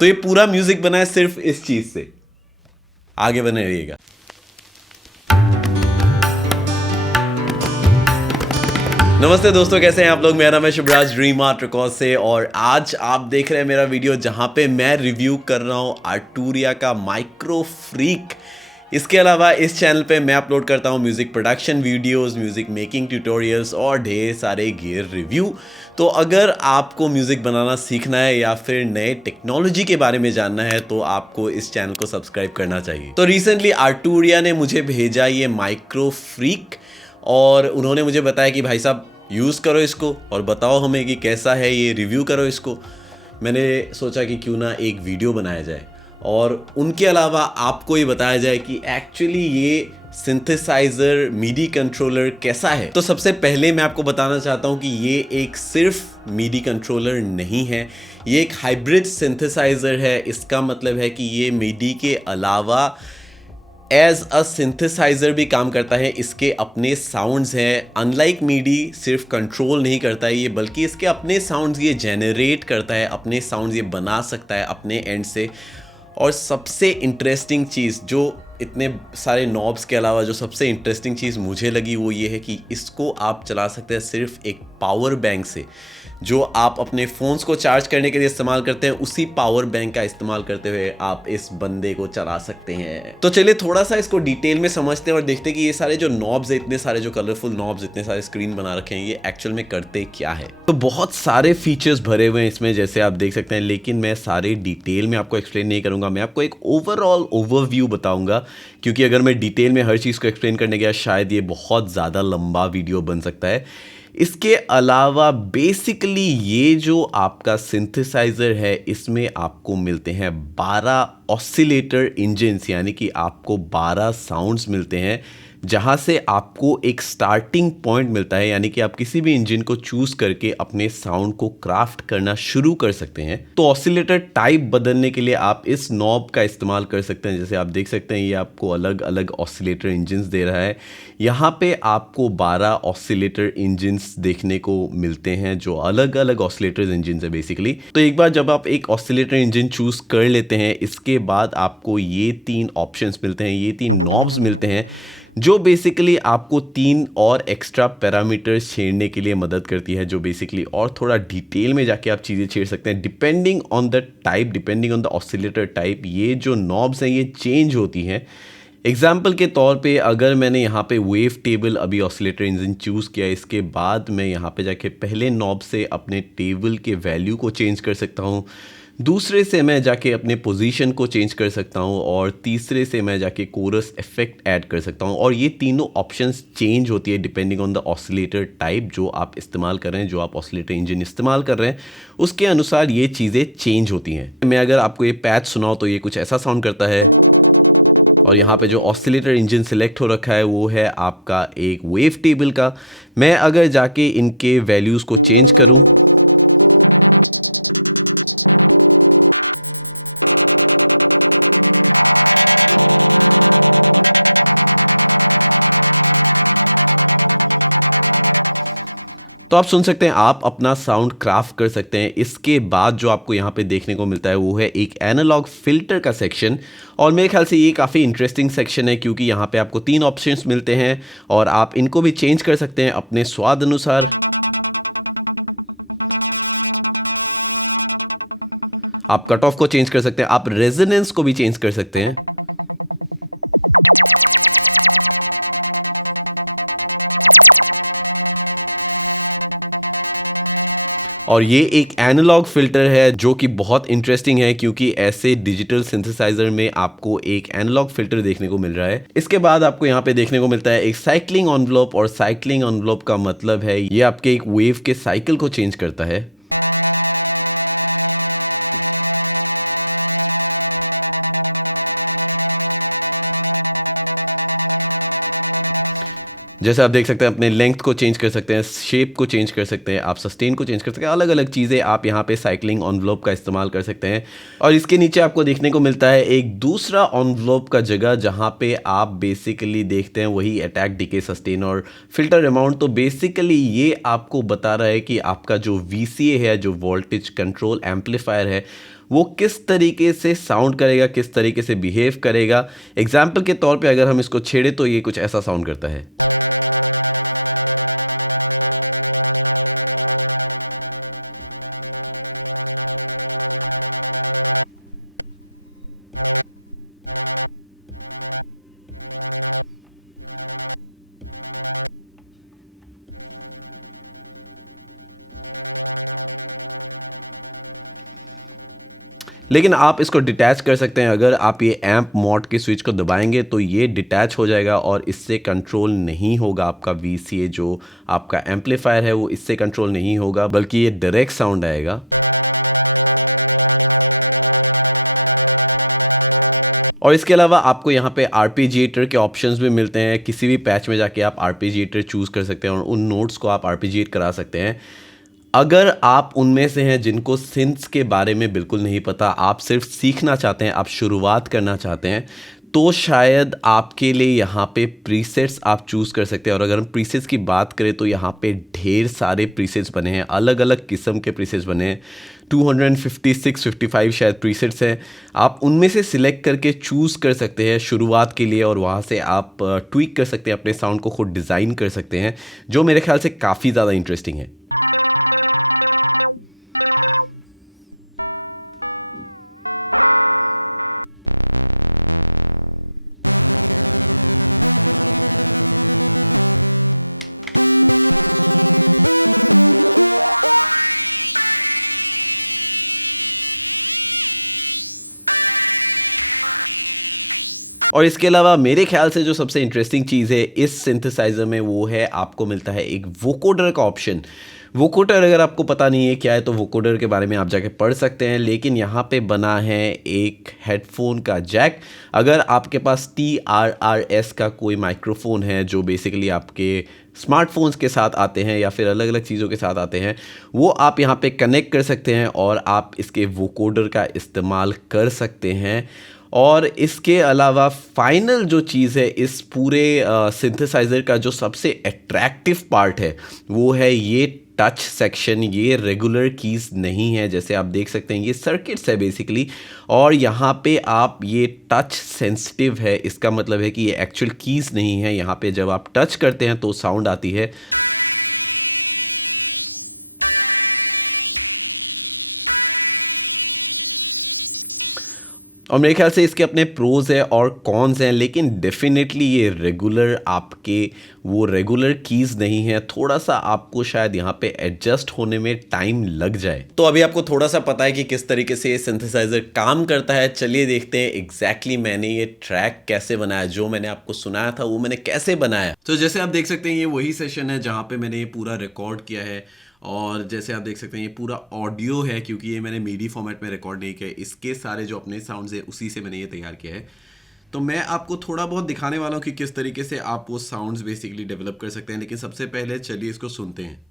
तो ये पूरा म्यूजिक बना है सिर्फ इस चीज से। आगे बने रहिएगा। नमस्ते दोस्तों, कैसे हैं आप लोग। मेरा नाम है शुभराज ड्रीम आर्ट रिकॉर्ड से, और आज आप देख रहे हैं मेरा वीडियो जहां पे मैं रिव्यू कर रहा हूं आर्टुरिया का माइक्रो फ्रीक। इसके अलावा इस चैनल पे मैं अपलोड करता हूं music production videos, music making tutorials और ढेर सारे गियर रिव्यू। तो अगर आपको म्यूज़िक बनाना सीखना है या फिर नए टेक्नोलॉजी के बारे में जानना है तो आपको इस चैनल को सब्सक्राइब करना चाहिए। तो रिसेंटली आर्टुरिया ने मुझे भेजा ये माइक्रो फ्रीक, और उन्होंने मुझे बताया कि भाई साहब यूज़ करो इसको और बताओ हमें कि कैसा है, ये रिव्यू करो इसको। मैंने सोचा कि क्यों ना एक वीडियो बनाया जाए और उनके अलावा आपको ये बताया जाए कि एक्चुअली ये सिंथेसाइज़र मीडी कंट्रोलर कैसा है। तो सबसे पहले मैं आपको बताना चाहता हूँ कि ये एक सिर्फ मीडी कंट्रोलर नहीं है, ये एक हाइब्रिड सिंथेसाइज़र है। इसका मतलब है कि ये मीडी के अलावा एज अ सिंथेसाइज़र भी काम करता है। इसके अपने साउंड्स हैं। अनलाइक मीडी सिर्फ कंट्रोल नहीं करता है ये, बल्कि इसके अपने साउंड्स ये जेनरेट करता है, अपने साउंड्स ये बना सकता है अपने एंड से। और सबसे इंटरेस्टिंग चीज़ जो इतने सारे नॉब्स के अलावा जो सबसे इंटरेस्टिंग चीज़ मुझे लगी वो ये है कि इसको आप चला सकते हैं सिर्फ एक पावर बैंक से। जो आप अपने फ़ोन्स को चार्ज करने के लिए इस्तेमाल करते हैं, उसी पावर बैंक का इस्तेमाल करते हुए आप इस बंदे को चला सकते हैं। तो चलिए थोड़ा सा इसको डिटेल में समझते हैं और देखते हैं कि ये सारे जो नॉब्स है, इतने सारे जो कलरफुल नॉब्स, इतने सारे स्क्रीन बना रखे हैं, ये एक्चुअल में करते क्या है। तो बहुत सारे फीचर्स भरे हुए हैं इसमें, जैसे आप देख सकते हैं, लेकिन मैं सारे डिटेल में आपको एक्सप्लेन नहीं करूँगा। मैं आपको एक ओवरऑल ओवरव्यू बताऊँगा, क्योंकि अगर मैं डिटेल में हर चीज़ को एक्सप्लेन करने गया शायद ये बहुत ज़्यादा लंबा वीडियो बन सकता है। इसके अलावा बेसिकली ये जो आपका सिंथेसाइज़र है, इसमें आपको मिलते हैं 12 ऑसिलेटर इंजन्स, यानी कि आपको 12 साउंड्स मिलते हैं, जहाँ से आपको एक स्टार्टिंग पॉइंट मिलता है, यानी कि आप किसी भी इंजन को चूज़ करके अपने साउंड को क्राफ्ट करना शुरू कर सकते हैं। तो ऑसिलेटर टाइप बदलने के लिए आप इस नॉब का इस्तेमाल कर सकते हैं। जैसे आप देख सकते हैं, ये आपको अलग अलग ऑसिलेटर इंजन्स दे रहा है। यहाँ पे आपको 12 ऑसिलेटर इंजन्स देखने को मिलते हैं, जो अलग अलग ऑसिलेटर इंजन्स है बेसिकली। तो एक बार जब आप एक ऑसिलेटर इंजन चूज़ कर लेते हैं, इसके बाद आपको ये 3 ऑप्शंस मिलते हैं, ये 3 नॉब्स मिलते हैं, जो बेसिकली आपको 3 और एक्स्ट्रा पैरामीटर्स छेड़ने के लिए मदद करती है, जो बेसिकली और थोड़ा डिटेल में जाके आप चीज़ें छेड़ सकते हैं depending on the type, depending on the oscillator type. ये जो नॉब्स हैं ये चेंज होती हैं। एग्जाम्पल के तौर पे अगर मैंने यहाँ पे वेव टेबल अभी ऑसिलेटर इंजन चूज़ किया, इसके बाद मैं यहाँ पे जाके पहले नॉब से अपने टेबल के वैल्यू को चेंज कर सकता हूँ, दूसरे से मैं जाके अपने पोजीशन को चेंज कर सकता हूँ, और तीसरे से मैं जाके कोरस इफेक्ट ऐड कर सकता हूँ। और ये तीनों ऑप्शंस चेंज होती है depending on the oscillator type जो आप इस्तेमाल कर रहे हैं, जो आप ऑसिलेटर इंजन इस्तेमाल कर रहे हैं, उसके अनुसार ये चीज़ें चेंज होती हैं। मैं अगर आपको ये पैच सुनाऊँ तो ये कुछ ऐसा साउंड करता है। और यहाँ पे जो ऑसिलेटर इंजन सिलेक्ट हो रखा है वो है आपका एक वेव टेबल का। मैं अगर जाके इनके वैल्यूज़ को चेंज करूँ, तो आप सुन सकते हैं, आप अपना साउंड क्राफ्ट कर सकते हैं। इसके बाद जो आपको यहाँ पे देखने को मिलता है वो है एक एनालॉग फिल्टर का सेक्शन, और मेरे ख्याल से ये काफ़ी इंटरेस्टिंग सेक्शन है, क्योंकि यहाँ पे आपको 3 ऑप्शंस मिलते हैं और आप इनको भी चेंज कर सकते हैं अपने स्वाद अनुसार। आप कट ऑफ को चेंज कर सकते हैं, आप रेजोनेंस को भी चेंज कर सकते हैं। और ये एक एनालॉग फ़िल्टर है जो कि बहुत इंटरेस्टिंग है, क्योंकि ऐसे डिजिटल सिंथेसाइज़र में आपको एक एनालॉग फ़िल्टर देखने को मिल रहा है। इसके बाद आपको यहाँ पे देखने को मिलता है एक साइक्लिंग एनवलप, और साइक्लिंग एनवलप का मतलब है ये आपके एक वेव के साइकिल को चेंज करता है। जैसे आप देख सकते हैं, अपने लेंथ को चेंज कर सकते हैं, शेप को चेंज कर सकते हैं, आप सस्टेन को चेंज कर सकते हैं, अलग अलग चीज़ें आप यहाँ पे साइक्लिंग एनवलप का इस्तेमाल कर सकते हैं। और इसके नीचे आपको देखने को मिलता है एक दूसरा एनवलप का जगह, जहाँ पे आप बेसिकली देखते हैं वही अटैक, डिके, सस्टेन और फिल्टर अमाउंट। तो बेसिकली ये आपको बता रहा है कि आपका जो VCA है, जो वोल्टेज कंट्रोल एम्पलीफायर है, वो किस तरीके से साउंड करेगा, किस तरीके से बिहेव करेगा। एग्जाम्पल के तौर पे अगर हम इसको छेड़े तो ये कुछ ऐसा साउंड करता है। लेकिन आप इसको डिटैच कर सकते हैं। अगर आप ये एम्प मोड के स्विच को दबाएंगे तो ये डिटैच हो जाएगा और इससे कंट्रोल नहीं होगा आपका VCA, जो आपका एम्पलीफायर है वो इससे कंट्रोल नहीं होगा, बल्कि ये डायरेक्ट साउंड आएगा। और इसके अलावा आपको यहाँ पे आर्पेजिएटर के ऑप्शंस भी मिलते हैं। किसी भी पैच में जाके आप आर्पेजिएटर चूज़ कर सकते हैं और उन नोट्स को आप आर्पेजिएट करा सकते हैं। अगर आप उनमें से हैं जिनको सिंथ्स के बारे में बिल्कुल नहीं पता, आप सिर्फ सीखना चाहते हैं, आप शुरुआत करना चाहते हैं, तो शायद आपके लिए यहाँ पे प्रीसेट्स आप चूज़ कर सकते हैं। और अगर हम प्रीसेट्स की बात करें तो यहाँ पे ढेर सारे प्रीसेट्स बने हैं, अलग अलग किस्म के प्रीसेट्स बने हैं। 256 55 शायद प्रीसेट्स हैं। आप उनमें से सिलेक्ट करके चूज़ कर सकते हैं शुरुआत के लिए, और वहाँ से आप ट्वीक कर सकते हैं, अपने साउंड को खुद डिज़ाइन कर सकते हैं, जो मेरे ख्याल से काफ़ी ज़्यादा इंटरेस्टिंग है। और इसके अलावा मेरे ख्याल से जो सबसे इंटरेस्टिंग चीज़ है इस सिंथेसाइज़र में, वो है आपको मिलता है एक वोकोडर का ऑप्शन। वोकोडर अगर आपको पता नहीं है क्या है तो वोकोडर के बारे में आप जाके पढ़ सकते हैं। लेकिन यहाँ पे बना है एक हेडफोन का जैक। अगर आपके पास TRRS का कोई माइक्रोफोन है जो बेसिकली आपके स्मार्टफोन्स के साथ आते हैं या फिर अलग अलग चीज़ों के साथ आते हैं, वो आप यहाँ पे कनेक्ट कर सकते हैं और आप इसके वोकोडर का इस्तेमाल कर सकते हैं। और इसके अलावा फाइनल जो चीज़ है इस पूरे सिंथेसाइज़र का, जो सबसे अट्रैक्टिव पार्ट है, वो है ये टच सेक्शन। ये रेगुलर कीज़ नहीं है, जैसे आप देख सकते हैं ये सर्किट्स है बेसिकली। और यहाँ पे आप ये टच सेंसिटिव है, इसका मतलब है कि ये एक्चुअल कीज़ नहीं है। यहाँ पे जब आप टच करते हैं तो साउंड आती है। और मेरे ख्याल से इसके अपने प्रोज है और कॉन्स हैं, लेकिन डेफिनेटली ये रेगुलर आपके वो रेगुलर कीज़ नहीं है। थोड़ा सा आपको शायद यहाँ पे एडजस्ट होने में टाइम लग जाए। तो अभी आपको थोड़ा सा पता है कि किस तरीके से ये सिंथेसाइजर काम करता है। चलिए देखते हैं एग्जैक्टली मैंने ये ट्रैक कैसे बनाया, जो मैंने आपको सुनाया था वो मैंने कैसे बनाया। तो जैसे आप देख सकते हैं ये वही सेशन है जहाँ पे मैंने ये पूरा रिकॉर्ड किया है। और जैसे आप देख सकते हैं ये पूरा ऑडियो है, क्योंकि ये मैंने मीडी फॉर्मेट में रिकॉर्ड नहीं किया है। इसके सारे जो अपने साउंड्स हैं उसी से मैंने ये तैयार किया है। तो मैं आपको थोड़ा बहुत दिखाने वाला हूँ कि किस तरीके से आप वो साउंड्स बेसिकली डेवलप कर सकते हैं। लेकिन सबसे पहले चलिए इसको सुनते हैं।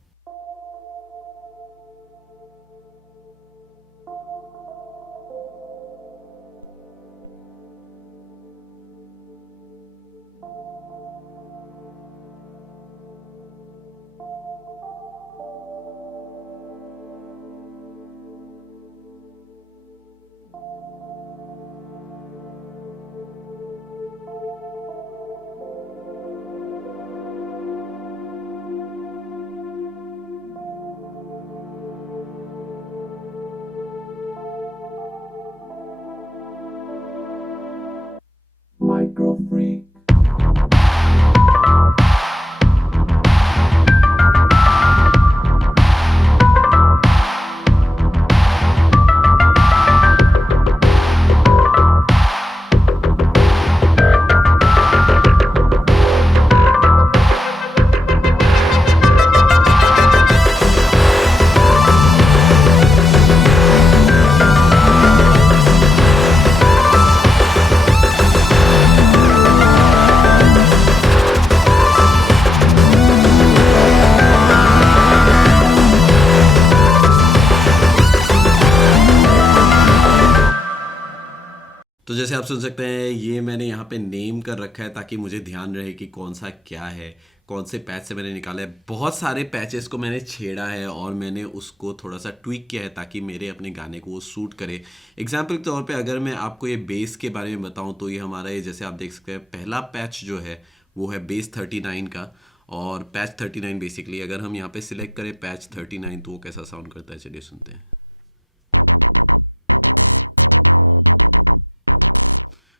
जैसे आप सुन सकते हैं ये मैंने यहाँ पे नेम कर रखा है ताकि मुझे ध्यान रहे कि कौन सा क्या है, कौन से पैच से मैंने निकाला है। बहुत सारे पैचेस को मैंने छेड़ा है और मैंने उसको थोड़ा सा ट्विक किया है ताकि मेरे अपने गाने को वो सूट करे। एग्जाम्पल के तौर पे अगर मैं आपको ये बेस के बारे में बताऊं तो ये हमारा ये जैसे आप देख सकते हैं पहला पैच जो है वो है बेस 39 का। और पैच 39 बेसिकली अगर हम यहाँ पे सिलेक्ट करें पैच 39 तो वो कैसा साउंड करता है, चलिए सुनते हैं।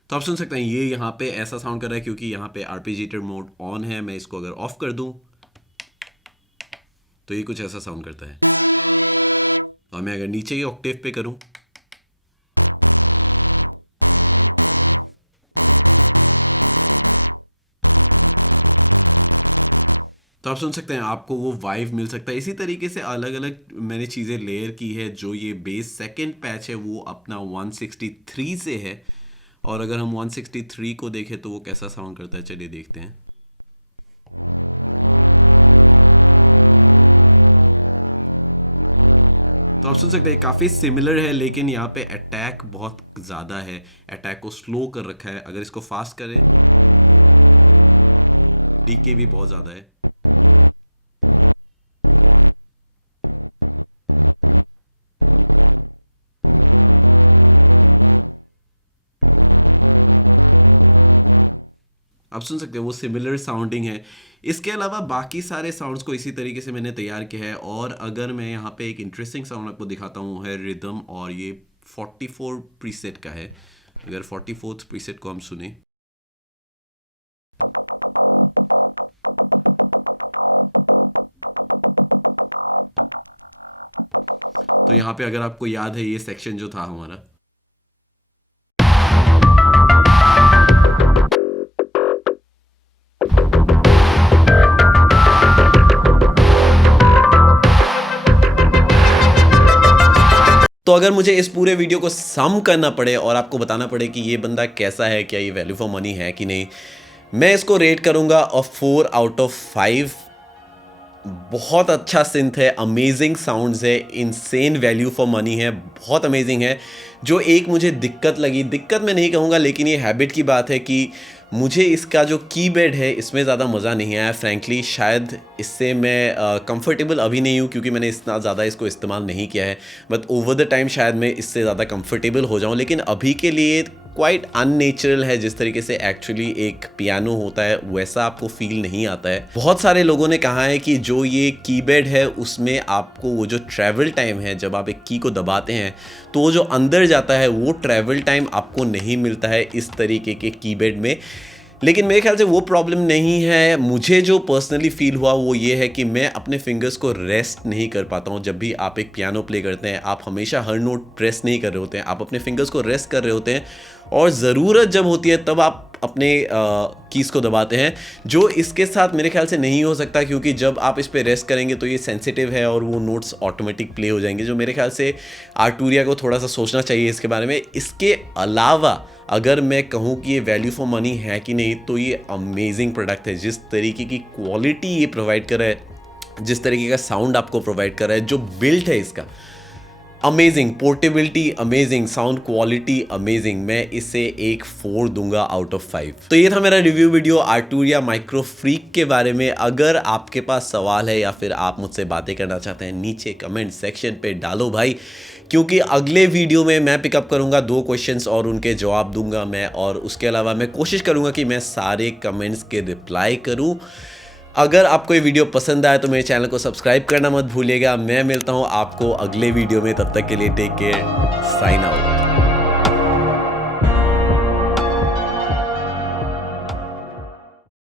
तो आप सुन सकते हैं ये यहाँ पे ऐसा साउंड कर रहा है क्योंकि यहाँ पे आर्पेजिएटर मोड ऑन है। मैं इसको अगर ऑफ कर दूं तो ये कुछ ऐसा साउंड करता है। और मैं अगर नीचे ही ऑक्टेव पे करूं तो आप सुन सकते हैं आपको वो वाइव मिल सकता है। इसी तरीके से अलग अलग मैंने चीज़ें लेयर की है। जो ये बेस सेकंड पैच है वो अपना 163 से है। और अगर हम 163 को देखें तो वो कैसा साउंड करता है, चलिए देखते हैं। तो आप सुन सकते हैं काफ़ी सिमिलर है लेकिन यहाँ पे अटैक बहुत ज़्यादा है। अटैक को स्लो कर रखा है। अगर इसको फास्ट करें डीके भी बहुत ज़्यादा है। आप सुन सकते हैं वो सिमिलर साउंडिंग है। इसके अलावा बाकी सारे साउंड्स को इसी तरीके से मैंने तैयार किया है। और अगर मैं यहाँ पे एक इंटरेस्टिंग साउंड आपको दिखाता हूँ है रिदम, और ये 44 प्रीसेट का है। अगर 44th प्रीसेट को हम सुने तो यहाँ पे अगर आपको याद है ये सेक्शन जो था हमारा, तो अगर मुझे इस पूरे वीडियो को सम करना पड़े और आपको बताना पड़े कि ये बंदा कैसा है, क्या ये वैल्यू फॉर मनी है कि नहीं, मैं इसको रेट करूंगा 4 आउट ऑफ 5। बहुत अच्छा सिंथ है, अमेजिंग साउंड्स है, इनसेन वैल्यू फॉर मनी है, बहुत अमेजिंग है। जो एक मुझे दिक्कत लगी, दिक्कत मैं नहीं कहूँगा लेकिन ये हैबिट की बात है कि मुझे इसका जो कीबोर्ड है इसमें ज़्यादा मज़ा नहीं आया फ्रैंकली। शायद इससे मैं कंफर्टेबल अभी नहीं हूँ क्योंकि मैंने इतना ज़्यादा इसको इस्तेमाल नहीं किया है। बट ओवर द टाइम शायद मैं इससे ज़्यादा कंफर्टेबल हो जाऊँ, लेकिन अभी के लिए क्वाइट अननेचुरल है। जिस तरीके से एक्चुअली एक पियानो होता है वैसा आपको फील नहीं आता है। बहुत सारे लोगों ने कहा है कि जो ये कीबोर्ड है उसमें आपको वो जो ट्रैवल टाइम है, जब आप एक की को दबाते हैं तो वो जो अंदर जाता है वो ट्रैवल टाइम आपको नहीं मिलता है इस तरीके के कीबोर्ड में। लेकिन मेरे ख्याल से वो प्रॉब्लम नहीं है। मुझे जो पर्सनली फील हुआ वो ये है कि मैं अपने फिंगर्स को रेस्ट नहीं कर पाता हूँ। जब भी आप एक पियानो प्ले करते हैं आप हमेशा हर नोट प्रेस नहीं कर रहे होते हैं, आप अपने फिंगर्स को रेस्ट कर रहे होते हैं और ज़रूरत जब होती है तब आप अपने कीज़ को दबाते हैं, जो इसके साथ मेरे ख्याल से नहीं हो सकता क्योंकि जब आप इस पर रेस्ट करेंगे तो ये सेंसिटिव है और वो नोट्स ऑटोमेटिक प्ले हो जाएंगे, जो मेरे ख्याल से आर्टूरिया को थोड़ा सा सोचना चाहिए इसके बारे में। इसके अलावा अगर मैं कहूँ कि ये वैल्यू फॉर मनी है कि नहीं, तो ये अमेजिंग प्रोडक्ट है। जिस तरीके की क्वालिटी ये प्रोवाइड कर रहा है, जिस तरीके का साउंड आपको प्रोवाइड कर रहा है, जो बिल्ट है इसका amazing, portability amazing, sound quality amazing. मैं इसे एक 4 दूंगा आउट ऑफ 5। तो ये था मेरा रिव्यू वीडियो आर्टूरिया माइक्रो फ्रीक के बारे में। अगर आपके पास सवाल है या फिर आप मुझसे बातें करना चाहते हैं नीचे कमेंट सेक्शन पे डालो भाई, क्योंकि अगले वीडियो में मैं पिकअप करूंगा 2 क्वेश्चंस और उनके जवाब दूंगा मैं। और उसके अलावा मैं कोशिश करूंगा कि मैं सारे कमेंट्स के रिप्लाई करूं। अगर आपको ये वीडियो पसंद आया तो मेरे चैनल को सब्सक्राइब करना मत भूलिएगा। मैं मिलता हूँ आपको अगले वीडियो में, तब तक के लिए टेक केयर, साइन आउट।